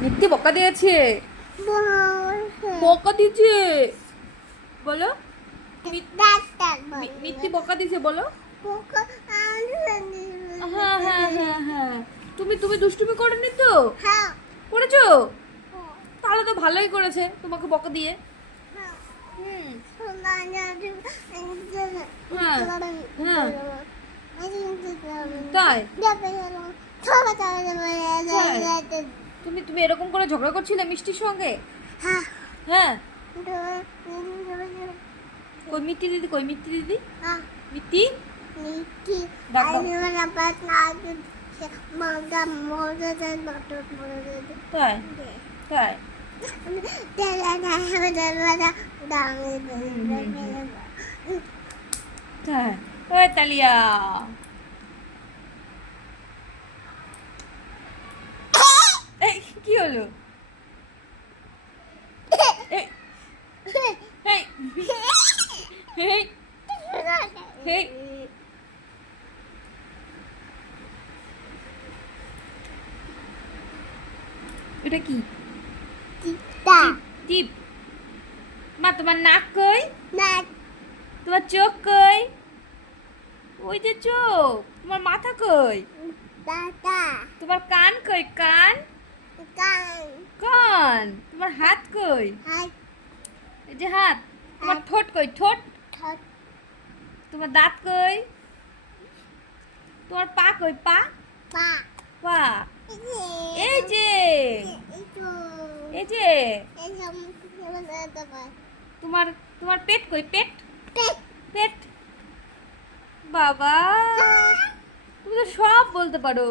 মিথ্যে বকা দিয়েছে, বকা দিয়েছে বলো, মিথ্যে বকা দিয়েছে বলো। হ্যাঁ হ্যাঁ হ্যাঁ হ্যাঁ, তুমি তুমি দুষ্টুমি করনি তো? করেছো? তাহলে তো ভালোই করেছে তোমাকে বকা দিয়ে। হুম। হ্যাঁ হ্যাঁ, তাই? তুমি তুমি এরকম করে ঝগড়া করছিলে মিষ্টির সঙ্গে? হ্যাঁ। কই মিষ্টি দিদি, কই মিষ্টি দিদি? মিষ্টি ডাকো। তাই তাই? তাই? ওই তালিয়া, এই কি হলো? এই এই এই এই, এটা কি? টিপ? মা তোমার নাক কই? তোমার চোখ কই? ওই যে চোখ। তোমার মাথা কই? তোমার কান কই? কান কান। তোমার হাত কই? এই যে হাত। তোমার ঠোঁট কই? ঠোঁট। তোমার দাঁত কই? তোমার পা কই? পা পা। এই যে, এই যে তোমার তোমার পেট কই? পেট পেট। বাবা, তুমি তো সব বলতে পারো।